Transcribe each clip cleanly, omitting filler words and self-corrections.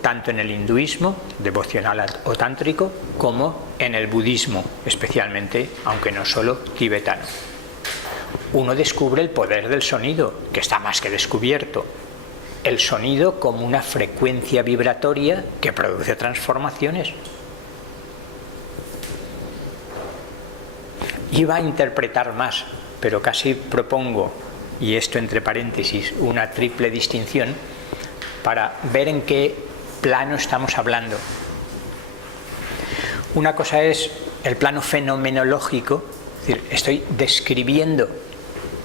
tanto en el hinduismo devocional o tántrico como en el budismo, especialmente, aunque no solo tibetano. Uno descubre el poder del sonido, que está más que descubierto. El sonido como una frecuencia vibratoria que produce transformaciones. Iba a interpretar más, pero casi propongo, y esto entre paréntesis, una triple distinción para ver en qué plano estamos hablando. Una cosa es el plano fenomenológico, es decir, estoy describiendo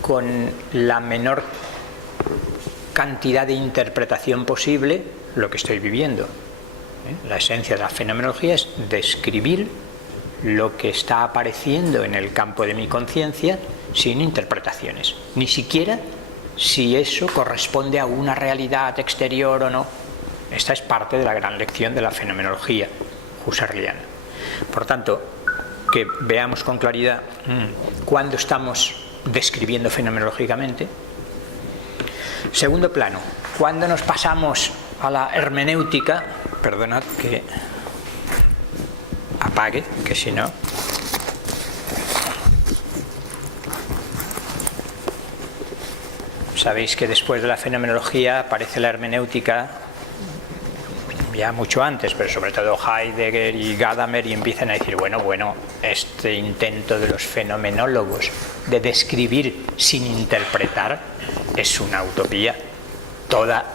con la menor cantidad de interpretación posible lo que estoy viviendo. La esencia de la fenomenología es describir lo que está apareciendo en el campo de mi conciencia sin interpretaciones, ni siquiera si eso corresponde a una realidad exterior o no. Esta es parte de la gran lección de la fenomenología husserliana. Por tanto, que veamos con claridad cuándo estamos describiendo fenomenológicamente. Segundo plano, cuando nos pasamos a la hermenéutica, perdonad que apague, que si no... Sabéis que después de la fenomenología aparece la hermenéutica ya mucho antes, pero sobre todo Heidegger y Gadamer, y empiezan a decir, bueno, este intento de los fenomenólogos de describir sin interpretar es una utopía. Toda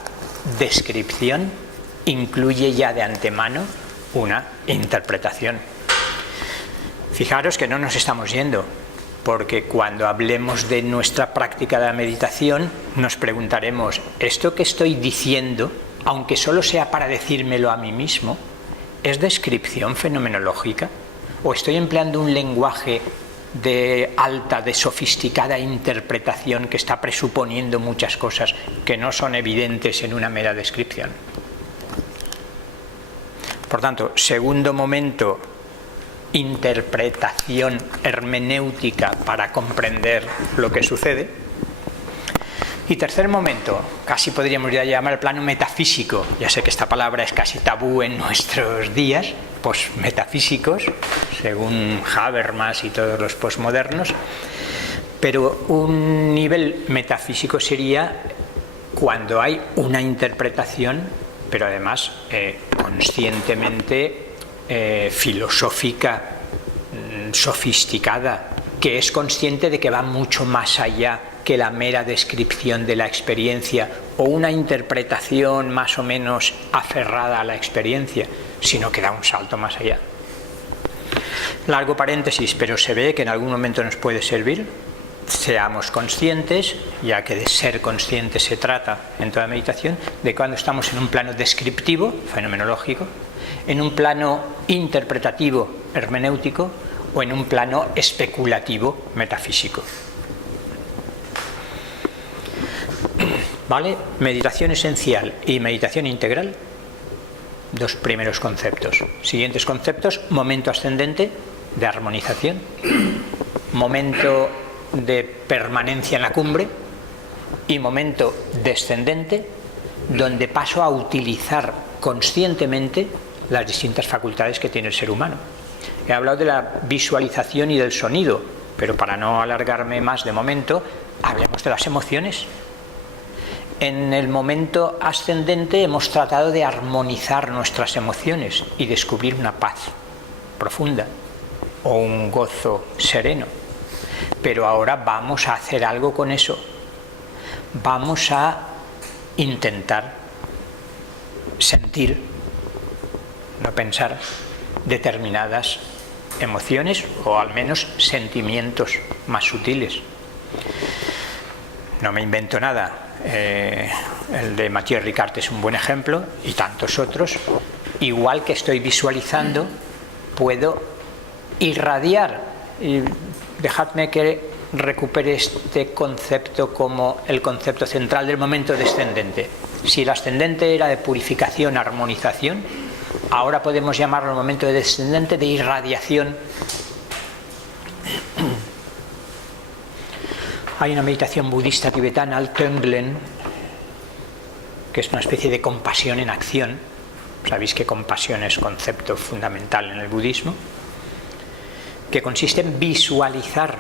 descripción incluye ya de antemano una interpretación. Fijaros que no nos estamos yendo, porque cuando hablemos de nuestra práctica de la meditación nos preguntaremos, ¿esto que estoy diciendo, aunque solo sea para decírmelo a mí mismo, es descripción fenomenológica? ¿O estoy empleando un lenguaje de alta, de sofisticada interpretación que está presuponiendo muchas cosas que no son evidentes en una mera descripción? Por tanto, segundo momento, interpretación hermenéutica para comprender lo que sucede. Y tercer momento, casi podríamos ya llamar el plano metafísico. Ya sé que esta palabra es casi tabú en nuestros días, metafísicos, según Habermas y todos los posmodernos, pero un nivel metafísico sería cuando hay una interpretación, pero además conscientemente filosófica, sofisticada, que es consciente de que va mucho más allá que la mera descripción de la experiencia o una interpretación más o menos aferrada a la experiencia, sino que da un salto más allá. Largo paréntesis, pero se ve que en algún momento nos puede servir. Seamos conscientes, ya que de ser conscientes se trata en toda meditación, de cuando estamos en un plano descriptivo, fenomenológico, en un plano interpretativo, hermenéutico, o en un plano especulativo, metafísico. ¿Vale? Meditación esencial y meditación integral, dos primeros conceptos. Siguientes conceptos: momento ascendente de armonización, momento de permanencia en la cumbre y momento descendente donde paso a utilizar conscientemente las distintas facultades que tiene el ser humano. He hablado de la visualización y del sonido, pero para no alargarme más de momento, hablemos de las emociones. En el momento ascendente hemos tratado de armonizar nuestras emociones y descubrir una paz profunda o un gozo sereno. Pero ahora vamos a hacer algo con eso. Vamos a intentar sentir, no pensar, determinadas emociones o al menos sentimientos más sutiles. No me invento nada. El de Mathieu Ricard es un buen ejemplo y tantos otros. Igual que estoy visualizando, puedo irradiar. Y dejadme que recupere este concepto como el concepto central del momento descendente. Si el ascendente era de purificación, armonización, ahora podemos llamarlo el momento descendente de irradiación. Hay una meditación budista tibetana, el Tonglen, que es una especie de compasión en acción, Sabéis que compasión es concepto fundamental en el budismo, que consiste en visualizar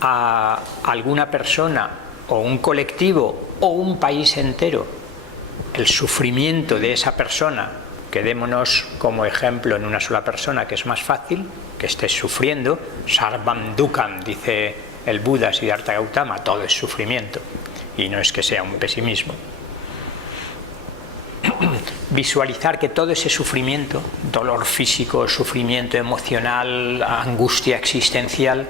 a alguna persona o un colectivo o un país entero, el sufrimiento de esa persona. Quedémonos como ejemplo en una sola persona, que es más fácil, que estés sufriendo. Sarvam Dukkam, dice el Buda Siddhartha Gautama, todo es sufrimiento, y no es que sea un pesimismo. Visualizar que todo ese sufrimiento, dolor físico, sufrimiento emocional, angustia existencial,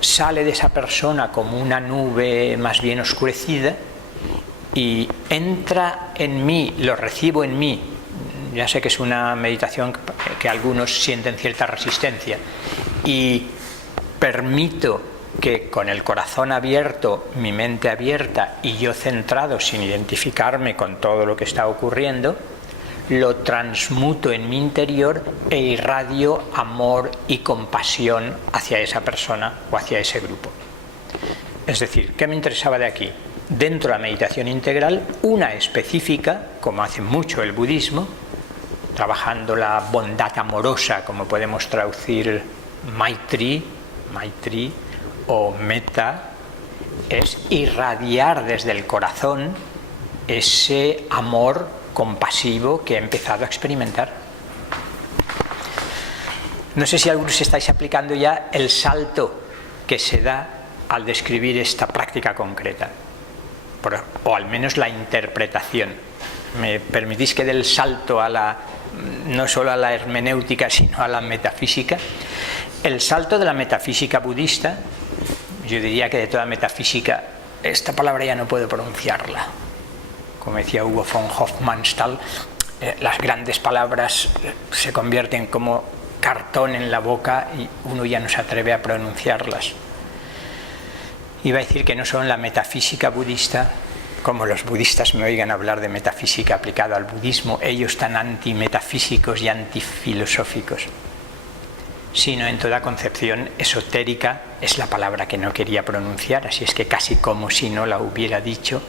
sale de esa persona como una nube más bien oscurecida y entra en mí, lo recibo en mí. Ya sé que es una meditación que algunos sienten cierta resistencia, y permito que con el corazón abierto, mi mente abierta y yo centrado sin identificarme con todo lo que está ocurriendo, lo transmuto en mi interior e irradio amor y compasión hacia esa persona o hacia ese grupo. Es decir, ¿qué me interesaba de aquí? Dentro de la meditación integral, una específica, como hace mucho el budismo, trabajando la bondad amorosa, como podemos traducir Maitri o Metta, es irradiar desde el corazón ese amor compasivo que he empezado a experimentar. No sé si algunos estáis aplicando ya el salto que se da al describir esta práctica concreta, o al menos la interpretación. ¿Me permitís que dé el salto a no solo a la hermenéutica, sino a la metafísica? El salto de la metafísica budista, yo diría que de toda metafísica, esta palabra ya no puedo pronunciarla. Como decía Hugo von Hofmannsthal, las grandes palabras se convierten como cartón en la boca y uno ya no se atreve a pronunciarlas. Iba a decir que no son la metafísica budista, como los budistas me oigan hablar de metafísica aplicada al budismo, ellos tan antimetafísicos y antifilosóficos, sino en toda concepción esotérica, es la palabra que no quería pronunciar, así es que casi como si no la hubiera dicho,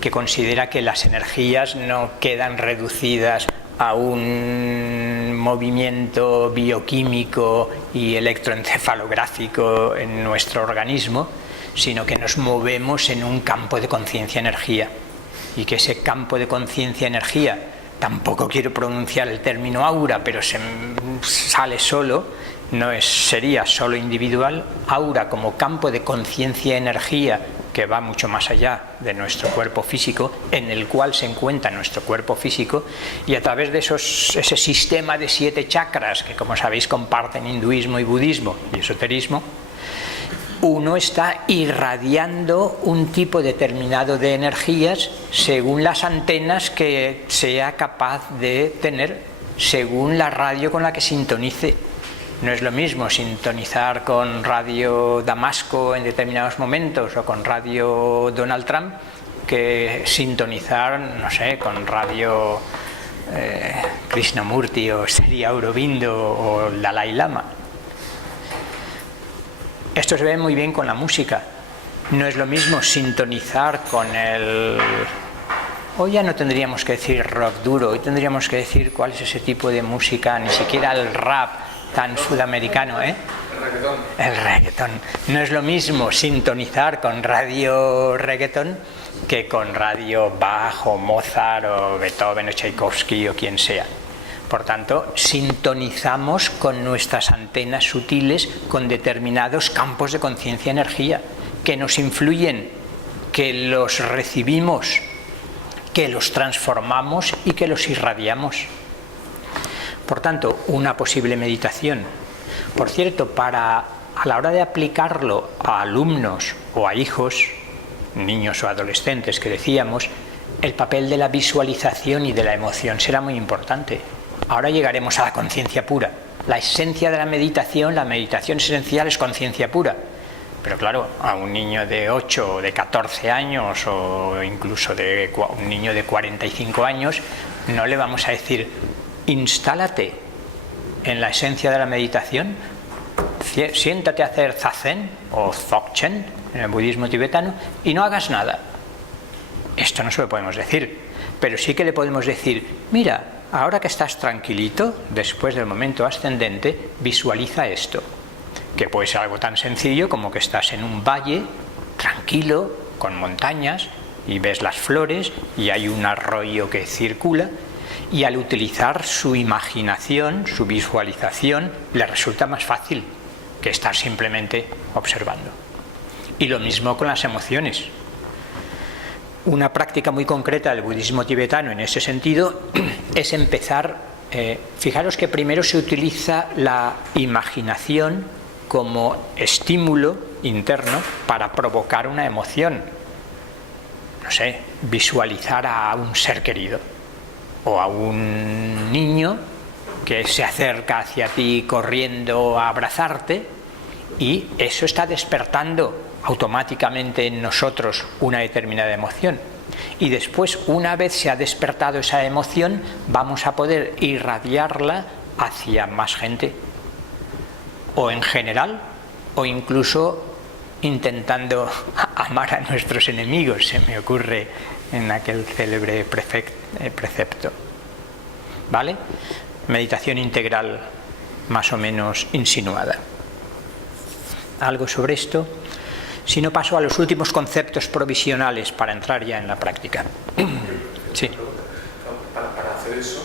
que considera que las energías no quedan reducidas a un movimiento bioquímico y electroencefalográfico en nuestro organismo, sino que nos movemos en un campo de conciencia-energía, y que ese campo de conciencia-energía, tampoco quiero pronunciar el término aura, pero se sale solo, sería solo individual, aura como campo de conciencia-energía que va mucho más allá de nuestro cuerpo físico, en el cual se encuentra nuestro cuerpo físico, y a través de ese sistema de 7 chakras, que como sabéis comparten hinduismo y budismo y esoterismo, uno está irradiando un tipo determinado de energías según las antenas que sea capaz de tener, según la radio con la que sintonice. No es lo mismo sintonizar con radio Damasco en determinados momentos o con radio Donald Trump que sintonizar, no sé, con radio Krishnamurti o Sri Aurobindo o el Dalai Lama. Esto se ve muy bien con la música. No es lo mismo sintonizar con hoy ya no tendríamos que decir rock duro, hoy tendríamos que decir cuál es ese tipo de música, ni siquiera el rap tan sudamericano, ¿eh? El reggaetón. No es lo mismo sintonizar con radio reggaetón que con radio Bach o Mozart o Beethoven o Tchaikovsky o quien sea. Por tanto, sintonizamos con nuestras antenas sutiles con determinados campos de conciencia-energía que nos influyen, que los recibimos, que los transformamos y que los irradiamos. Por tanto, una posible meditación. Por cierto, a la hora de aplicarlo a alumnos o a hijos, niños o adolescentes que decíamos, el papel de la visualización y de la emoción será muy importante. Ahora llegaremos a la conciencia pura. La esencia de la meditación esencial es conciencia pura. Pero claro, a un niño de 8 o de 14 años o incluso un niño de 45 años no le vamos a decir: instálate en la esencia de la meditación, siéntate a hacer zazen o dzogchen en el budismo tibetano y no hagas nada. Esto no se lo podemos decir. pero sí que le podemos decir, mira, ahora que estás tranquilito, después del momento ascendente, visualiza esto, que puede ser algo tan sencillo como que estás en un valle, tranquilo, con montañas, y ves las flores, y hay un arroyo que circula, y al utilizar su imaginación, su visualización, le resulta más fácil que estar simplemente observando. Y lo mismo con las emociones. Una práctica muy concreta del budismo tibetano en ese sentido es empezar, fijaros que primero se utiliza la imaginación como estímulo interno para provocar una emoción. No sé, visualizar a un ser querido o a un niño que se acerca hacia ti corriendo a abrazarte, y eso está despertando automáticamente en nosotros una determinada emoción. Y después, una vez se ha despertado esa emoción, vamos a poder irradiarla hacia más gente, o en general, o incluso intentando amar a nuestros enemigos, se me ocurre en aquel célebre precepto. ¿Vale? Meditación integral más o menos insinuada. ¿Algo sobre esto? Si no, paso a los últimos conceptos provisionales para entrar ya en la práctica. Sí. Para hacer eso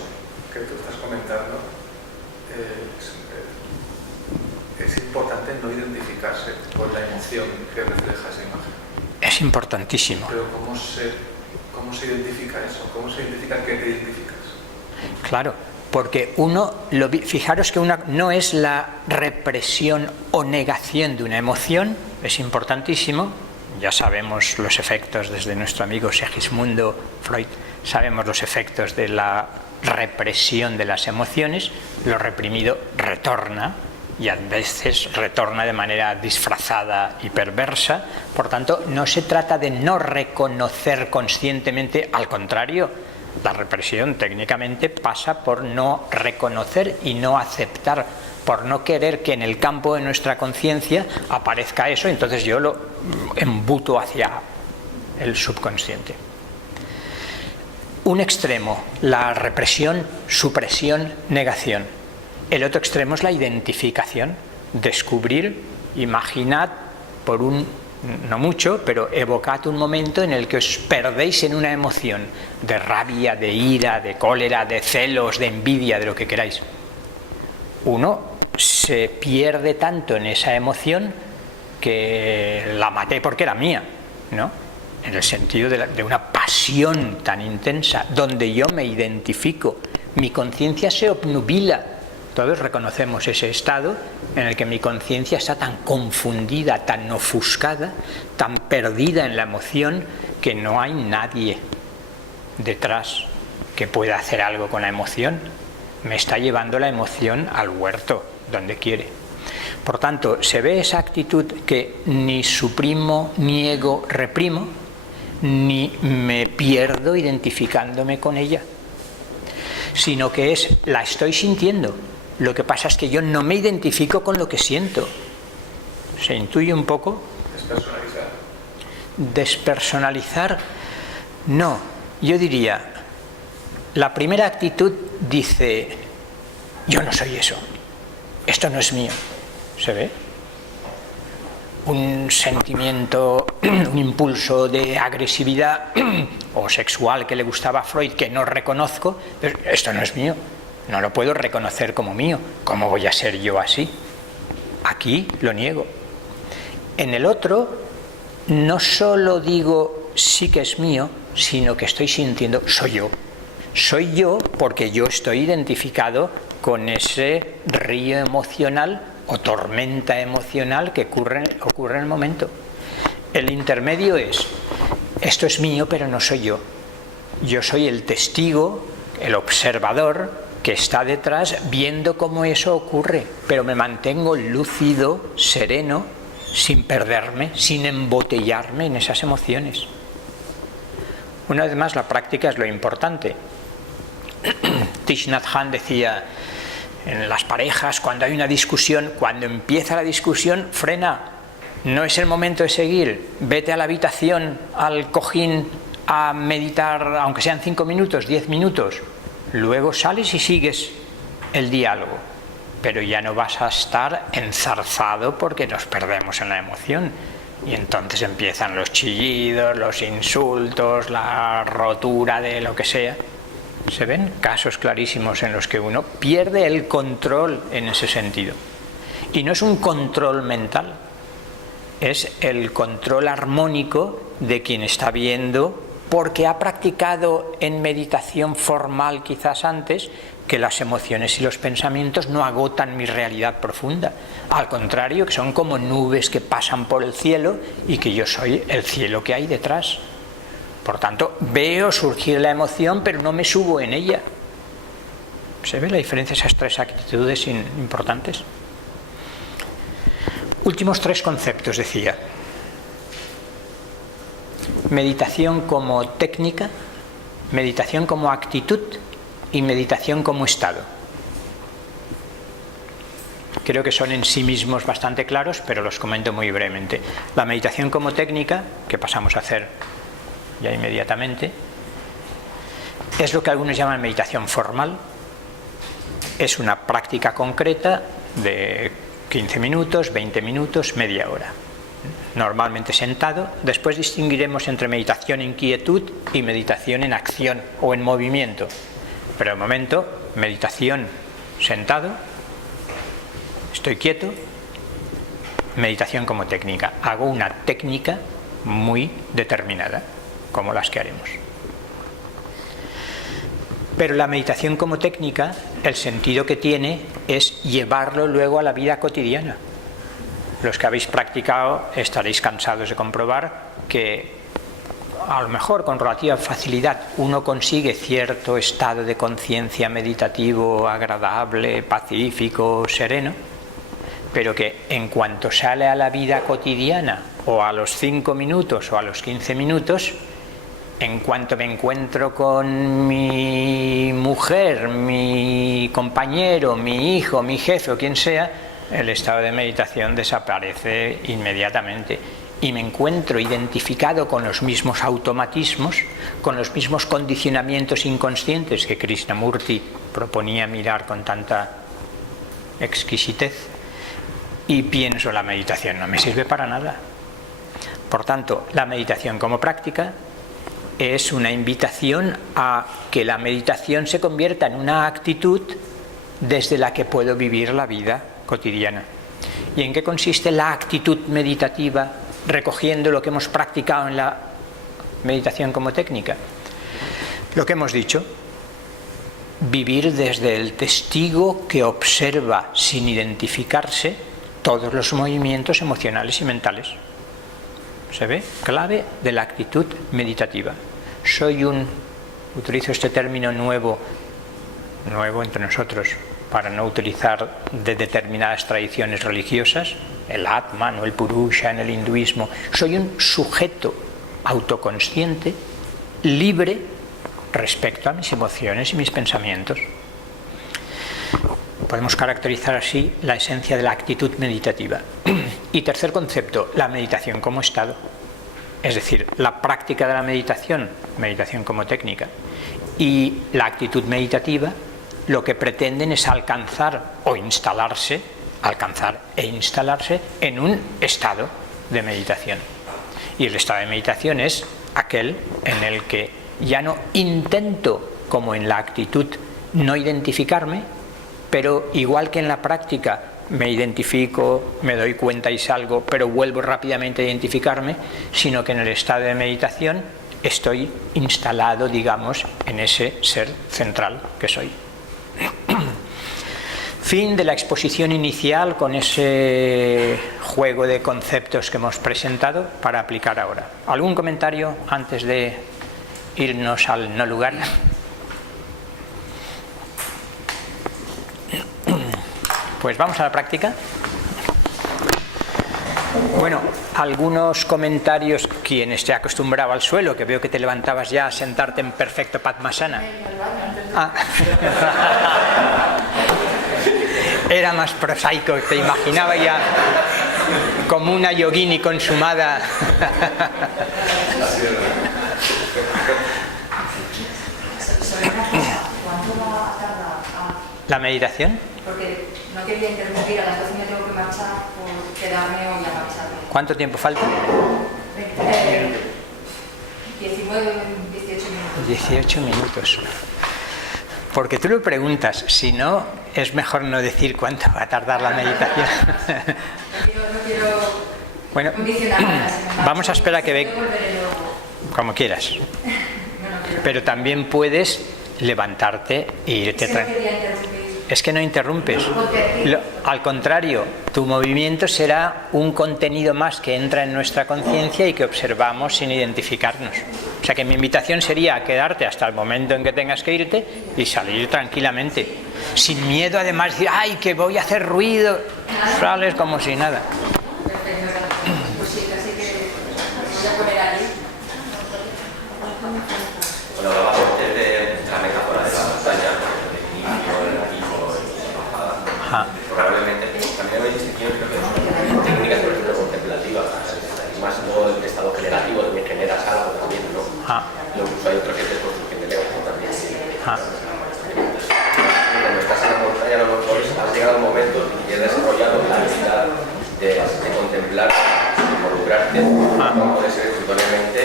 que tú estás comentando, es importante no identificarse con la emoción que refleja esa imagen. Es importantísimo. Pero ¿cómo se identifica eso? ¿Cómo se identifica que te identificas? Claro, porque fijaros que no es la represión o negación de una emoción, es importantísimo. Ya sabemos los efectos, desde nuestro amigo Segismundo Freud, sabemos los efectos de la represión de las emociones. Lo reprimido retorna, y a veces retorna de manera disfrazada y perversa. Por tanto, no se trata de no reconocer conscientemente, al contrario, la represión técnicamente pasa por no reconocer y no aceptar, por no querer que en el campo de nuestra conciencia aparezca eso, entonces yo lo embuto hacia el subconsciente. Un extremo, la represión, supresión, negación. El otro extremo es la identificación, descubrir, imaginad por no mucho, pero evocad un momento en el que os perdéis en una emoción de rabia, de ira, de cólera, de celos, de envidia, de lo que queráis. Uno se pierde tanto en esa emoción que la maté porque era mía, ¿no? En el sentido de una pasión tan intensa, donde yo me identifico, mi conciencia se obnubila. Todos reconocemos ese estado en el que mi conciencia está tan confundida, tan ofuscada, tan perdida en la emoción, que no hay nadie detrás que pueda hacer algo con la emoción. Me está llevando la emoción al huerto, donde quiere. Por tanto, se ve esa actitud que ni suprimo, niego, reprimo, ni me pierdo identificándome con ella, sino que la estoy sintiendo. Lo que pasa es que yo no me identifico con lo que siento. ¿Se intuye un poco? Despersonalizar. Despersonalizar, no. Yo diría, la primera actitud dice, yo no soy eso, esto no es mío. ¿Se ve? Un sentimiento, un impulso de agresividad o sexual que le gustaba a Freud, que no reconozco, pero esto no es mío. No lo puedo reconocer como mío. ¿Cómo voy a ser yo así? Aquí lo niego. En el otro, no solo digo sí que es mío, sino que estoy sintiendo soy yo. Soy yo porque yo estoy identificado con ese río emocional o tormenta emocional que ocurre en el momento. El intermedio es, esto es mío pero no soy yo. Yo soy el testigo, el observador, que está detrás viendo cómo eso ocurre, pero me mantengo lúcido, sereno, sin perderme, sin embotellarme en esas emociones. Una vez más, la práctica es lo importante. Thich Nhat Hanh decía, en las parejas, cuando hay una discusión, cuando empieza la discusión, frena. No es el momento de seguir. Vete a la habitación, al cojín, a meditar, aunque sean 5 minutos, 10 minutos, luego sales y sigues el diálogo, pero ya no vas a estar enzarzado porque nos perdemos en la emoción. Y entonces empiezan los chillidos, los insultos, la rotura de lo que sea. Se ven casos clarísimos en los que uno pierde el control en ese sentido. Y no es un control mental, es el control armónico de quien está viendo, porque ha practicado en meditación formal quizás antes, que las emociones y los pensamientos no agotan mi realidad profunda. Al contrario, que son como nubes que pasan por el cielo y que yo soy el cielo que hay detrás. Por tanto, veo surgir la emoción, pero no me subo en ella. ¿Se ve la diferencia de esas tres actitudes importantes? Últimos 3 conceptos, decía. Meditación como técnica, meditación como actitud y meditación como estado. Creo que son en sí mismos bastante claros, pero los comento muy brevemente. La meditación como técnica, que pasamos a hacer ya inmediatamente, es lo que algunos llaman meditación formal. Es una práctica concreta de 15 minutos, 20 minutos, media hora. Normalmente sentado. Después distinguiremos entre meditación en quietud y meditación en acción o en movimiento. Pero de momento, meditación sentado, estoy quieto, meditación como técnica. Hago una técnica muy determinada, como las que haremos. Pero la meditación como técnica, el sentido que tiene es llevarlo luego a la vida cotidiana. Los que habéis practicado estaréis cansados de comprobar que a lo mejor con relativa facilidad uno consigue cierto estado de conciencia meditativo, agradable, pacífico, sereno, pero que en cuanto sale a la vida cotidiana, o a los 5 minutos o a los 15 minutos, en cuanto me encuentro con mi mujer, mi compañero, mi hijo, mi jefe o quien sea, el estado de meditación desaparece inmediatamente. Y me encuentro identificado con los mismos automatismos, con los mismos condicionamientos inconscientes que Krishnamurti proponía mirar con tanta exquisitez, y pienso, la meditación no me sirve para nada. Por tanto, la meditación como práctica es una invitación a que la meditación se convierta en una actitud desde la que puedo vivir la vida cotidiana. ¿Y en qué consiste la actitud meditativa, recogiendo lo que hemos practicado en la meditación como técnica? Lo que hemos dicho, vivir desde el testigo que observa sin identificarse todos los movimientos emocionales y mentales. ¿Se ve? Clave de la actitud meditativa. Utilizo este término nuevo entre nosotros, para no utilizar de determinadas tradiciones religiosas, el Atman o el Purusha en el hinduismo. Soy un sujeto autoconsciente, libre respecto a mis emociones y mis pensamientos. Podemos caracterizar así la esencia de la actitud meditativa. Y tercer concepto, la meditación como estado. Es decir, la práctica de la meditación como técnica, y la actitud meditativa, lo que pretenden es alcanzar e instalarse en un estado de meditación. Y el estado de meditación es aquel en el que ya no intento, como en la actitud, no identificarme, pero igual que en la práctica me identifico, me doy cuenta y salgo, pero vuelvo rápidamente a identificarme, sino que en el estado de meditación estoy instalado, digamos, en ese ser central que soy. Fin de la exposición inicial con ese juego de conceptos que hemos presentado para aplicar ahora. ¿Algún comentario antes de irnos al no lugar? Pues vamos a la práctica. Bueno, algunos comentarios. Quien esté acostumbrado al suelo, que veo que te levantabas ya a sentarte en perfecto Padmasana. Era más prosaico, te imaginaba ya como una yogini consumada. ¿Cuánto va a tardar? ¿La meditación? Porque no quería interrumpir, a las 12 me tengo que marchar por quedarme hoy a marcharme. ¿Cuánto tiempo falta? 19, 18 minutos. 18 minutos. Porque tú lo preguntas, si no, es mejor no decir cuánto va a tardar la meditación. No quiero Bueno, condicionar nada. vamos a esperar a que venga. Como quieras. Pero también puedes levantarte e irte tranquilo. Es que no interrumpes. Al contrario, tu movimiento será un contenido más que entra en nuestra conciencia y que observamos sin identificarnos. O sea que mi invitación sería quedarte hasta el momento en que tengas que irte y salir tranquilamente. Sin miedo además de decir, ¡ay, que voy a hacer ruido! Sales como si nada. Pues sí, así que voy a poner ahí. Bueno, hablaba antes de la metáfora de la montaña, del inicio, del abismo, de la bajada. Probablemente, también hay distinciones, creo que técnicas, por ejemplo, contemplativas, más no el estado generativo de que generas algo también, ¿no? Incluso hay otros que de construcción de Lego también. Cuando estás en la montaña, a lo mejor has llegado a un momento y has desarrollado la habilidad de contemplar, de involucrarte, puede ser espontáneamente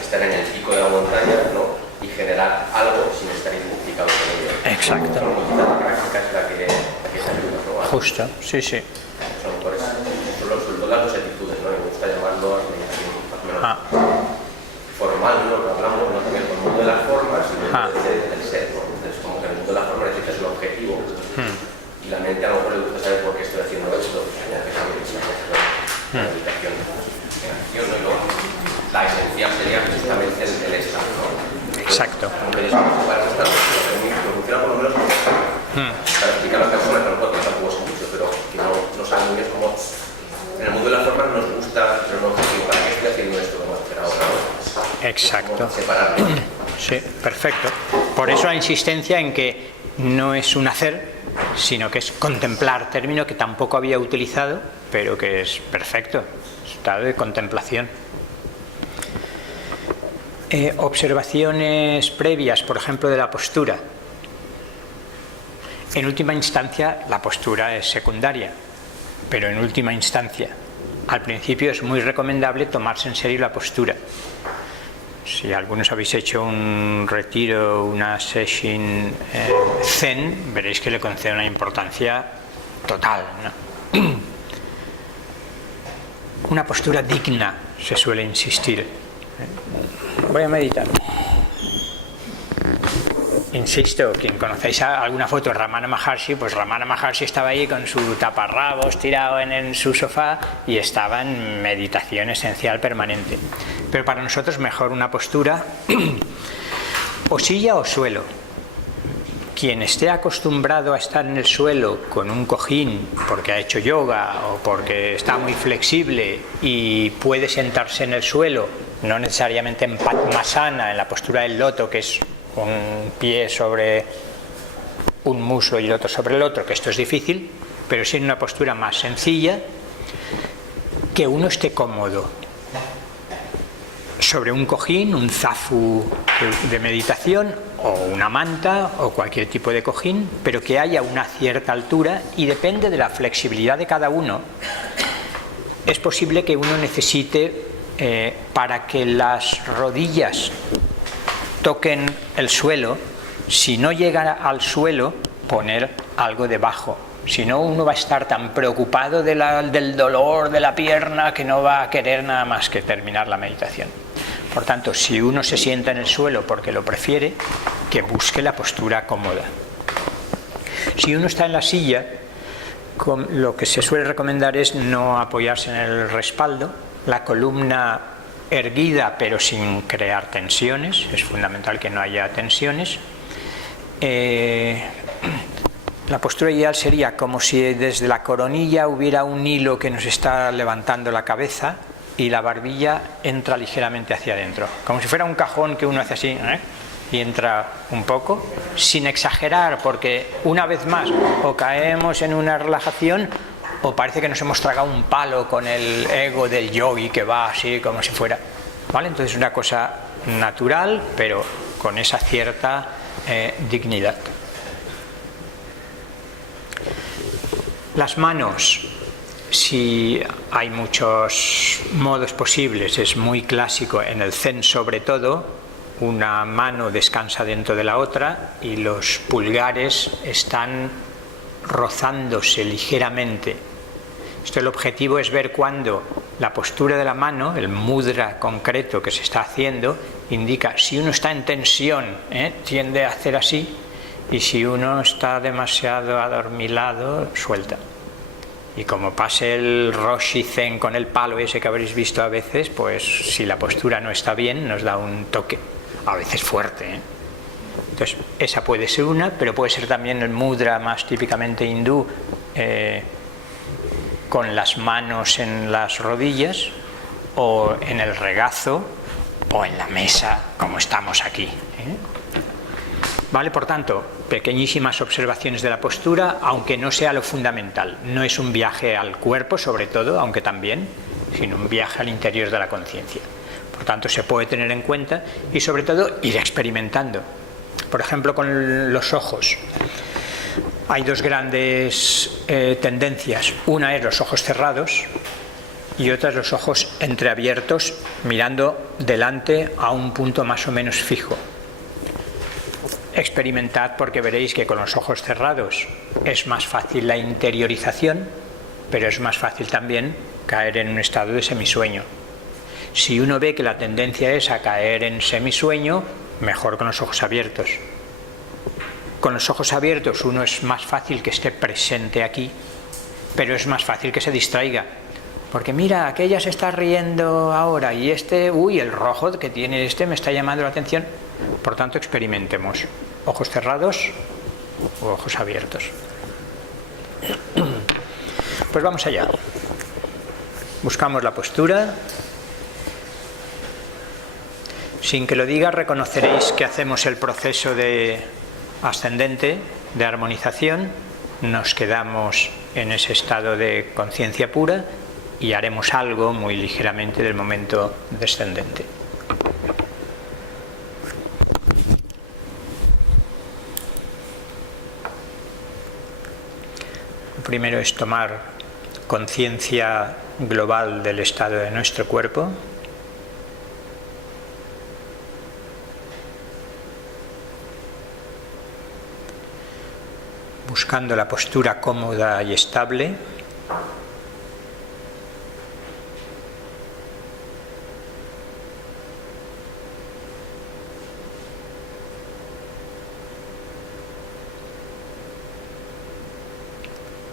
estar en el pico de la montaña, ¿no? Y generar algo sin estar identificado con ello. Exacto. La práctica es la que te ayuda, ¿no? Justo, sí, sí. Son todas las dos actitudes, ¿no? Me gusta llamarlo meditación más o menos formal, ¿no? Lo hablamos, ¿no? También con el mundo de las formas y el mundo del ser, ¿no? Entonces, como que el mundo de las formas necesitas el objetivo y la mente a lo mejor le gusta saber por qué estoy haciendo esto, como que también es una meditación en acción, ¿no? Y luego, la esencial sería justamente el estado, ¿no? Exacto. Aunque después para estar, lo funciona por lo menos para explicar a las personas que a lo mejor tampoco es mucho, pero que no saben muy bien cómo. En el mundo de las formas nos gusta tener un objetivo. ¿Para qué estoy haciendo esto? Vamos a hacer ahora. Exacto. Separarlo. Sí, perfecto. Por eso la insistencia en que no es un hacer, sino que es contemplar, término que tampoco había utilizado, pero que es perfecto. Estado de contemplación. Observaciones previas, por ejemplo, de la postura. En última instancia, la postura es secundaria, pero en última instancia, al principio es muy recomendable tomarse en serio la postura. Si algunos habéis hecho un retiro, una session zen, veréis que le concede una importancia total, ¿no? Una postura digna, se suele insistir. Voy a meditar. Insisto, quien conocéis alguna foto de Ramana Maharshi, pues Ramana Maharshi estaba ahí con su taparrabos tirado en su sofá y estaba en meditación esencial permanente. Pero para nosotros mejor una postura o silla o suelo. Quien esté acostumbrado a estar en el suelo con un cojín porque ha hecho yoga o porque está muy flexible y puede sentarse en el suelo, no necesariamente en Padmasana, en la postura del loto, que es un pie sobre un muslo y el otro sobre el otro, que esto es difícil, pero sí en una postura más sencilla, que uno esté cómodo sobre un cojín, un zafu de meditación o una manta o cualquier tipo de cojín, pero que haya una cierta altura y depende de la flexibilidad de cada uno. Es posible que uno necesite para que las rodillas toquen el suelo, si no llega al suelo, poner algo debajo. Si no, uno va a estar tan preocupado del dolor de la pierna que no va a querer nada más que terminar la meditación. Por tanto, si uno se sienta en el suelo porque lo prefiere, que busque la postura cómoda. Si uno está en la silla, lo que se suele recomendar es no apoyarse en el respaldo, la columna erguida pero sin crear tensiones, es fundamental que no haya tensiones. La postura ideal sería como si desde la coronilla hubiera un hilo que nos está levantando la cabeza y la barbilla entra ligeramente hacia adentro, como si fuera un cajón que uno hace así, y entra un poco, sin exagerar, porque una vez más o caemos en una relajación o parece que nos hemos tragado un palo con el ego del yogi que va así como si fuera, ¿vale? Entonces una cosa natural, pero con esa cierta dignidad. Las manos, si hay muchos modos posibles, es muy clásico en el Zen sobre todo, una mano descansa dentro de la otra y los pulgares están rozándose ligeramente. El objetivo es ver cuándo la postura de la mano, el mudra concreto que se está haciendo, indica si uno está en tensión, tiende a hacer así, y si uno está demasiado adormilado, suelta. Y como pase el Roshi Zen con el palo ese que habréis visto a veces, pues si la postura no está bien, nos da un toque, a veces fuerte. Entonces, esa puede ser una, pero puede ser también el mudra más típicamente hindú, con las manos en las rodillas, o en el regazo, o en la mesa, como estamos aquí. ¿Vale? Por tanto, pequeñísimas observaciones de la postura, aunque no sea lo fundamental. No es un viaje al cuerpo, sobre todo, aunque también, sino un viaje al interior de la conciencia. Por tanto, se puede tener en cuenta y, sobre todo, ir experimentando. Por ejemplo, con los ojos. Hay dos grandes tendencias. Una es los ojos cerrados y otra es los ojos entreabiertos, mirando delante a un punto más o menos fijo. Experimentad, porque veréis que con los ojos cerrados es más fácil la interiorización, pero es más fácil también caer en un estado de semisueño. Si uno ve que la tendencia es a caer en semisueño, mejor con los ojos abiertos. Con los ojos abiertos uno es más fácil que esté presente aquí, pero es más fácil que se distraiga. Porque mira, aquella se está riendo ahora y el rojo que tiene me está llamando la atención. Por tanto, experimentemos. Ojos cerrados o ojos abiertos. Pues vamos allá. Buscamos la postura. Sin que lo diga, reconoceréis que hacemos el proceso de ascendente, de armonización. Nos quedamos en ese estado de conciencia pura y haremos algo muy ligeramente del momento descendente. Lo primero es tomar conciencia global del estado de nuestro cuerpo. Buscando la postura cómoda y estable.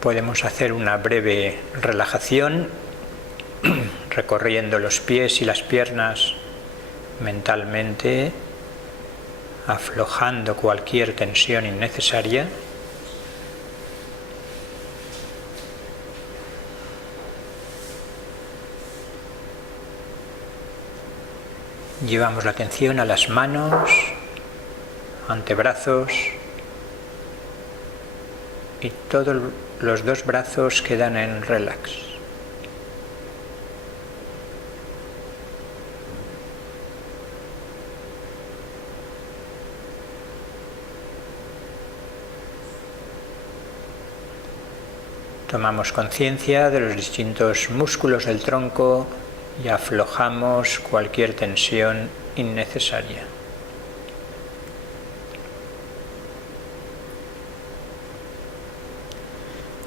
Podemos hacer una breve relajación, recorriendo los pies y las piernas mentalmente, aflojando cualquier tensión innecesaria. Llevamos la atención a las manos, antebrazos y todos los dos brazos quedan en relax. Tomamos conciencia de los distintos músculos del tronco y aflojamos cualquier tensión innecesaria.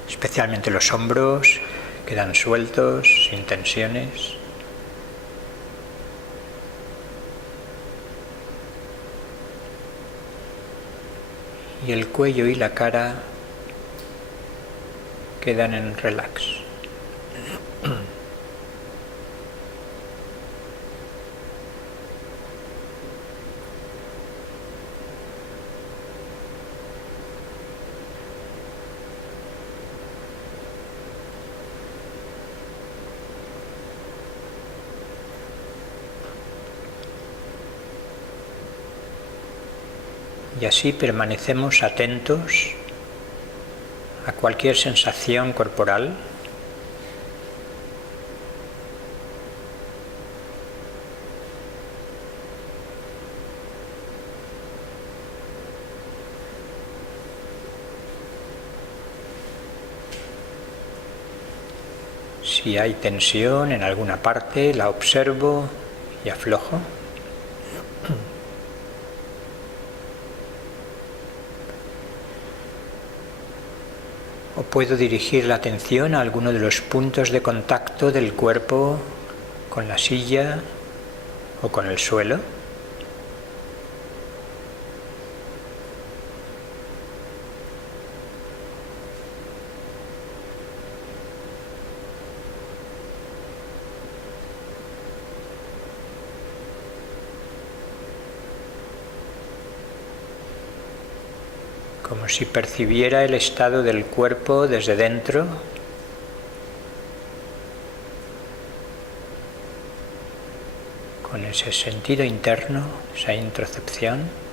Especialmente los hombros quedan sueltos, sin tensiones. Y el cuello y la cara quedan en relax. Y así permanecemos atentos a cualquier sensación corporal. Si hay tensión en alguna parte, la observo y aflojo. O puedo dirigir la atención a alguno de los puntos de contacto del cuerpo con la silla o con el suelo. Como si percibiera el estado del cuerpo desde dentro, con ese sentido interno, esa introspección.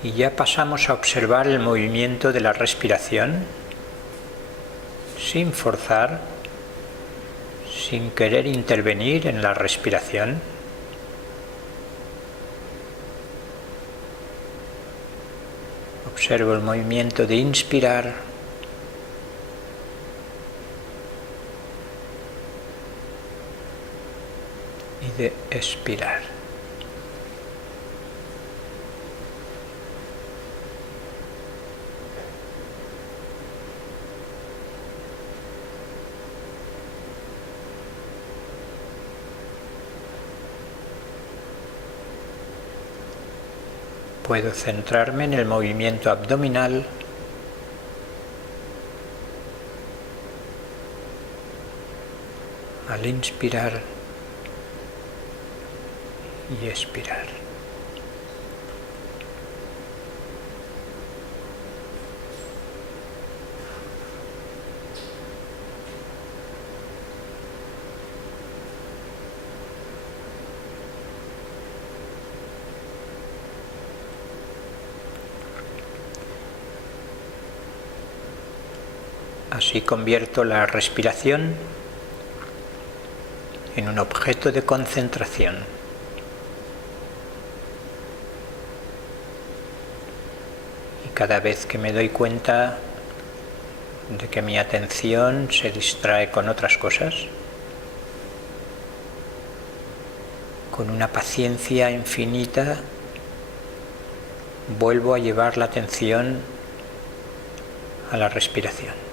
Y ya pasamos a observar el movimiento de la respiración sin forzar, sin querer intervenir en la respiración. Observo el movimiento de inspirar y de expirar. Puedo centrarme en el movimiento abdominal al inspirar y expirar. Así convierto la respiración en un objeto de concentración. Y cada vez que me doy cuenta de que mi atención se distrae con otras cosas, con una paciencia infinita, vuelvo a llevar la atención a la respiración.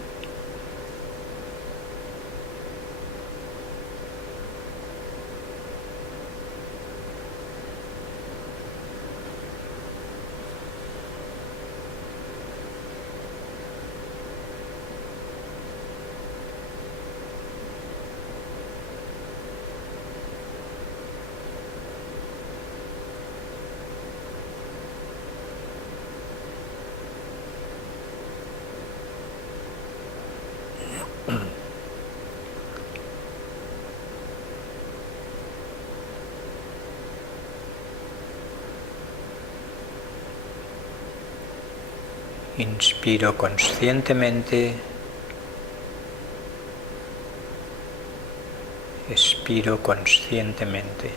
Inspiro conscientemente, expiro conscientemente.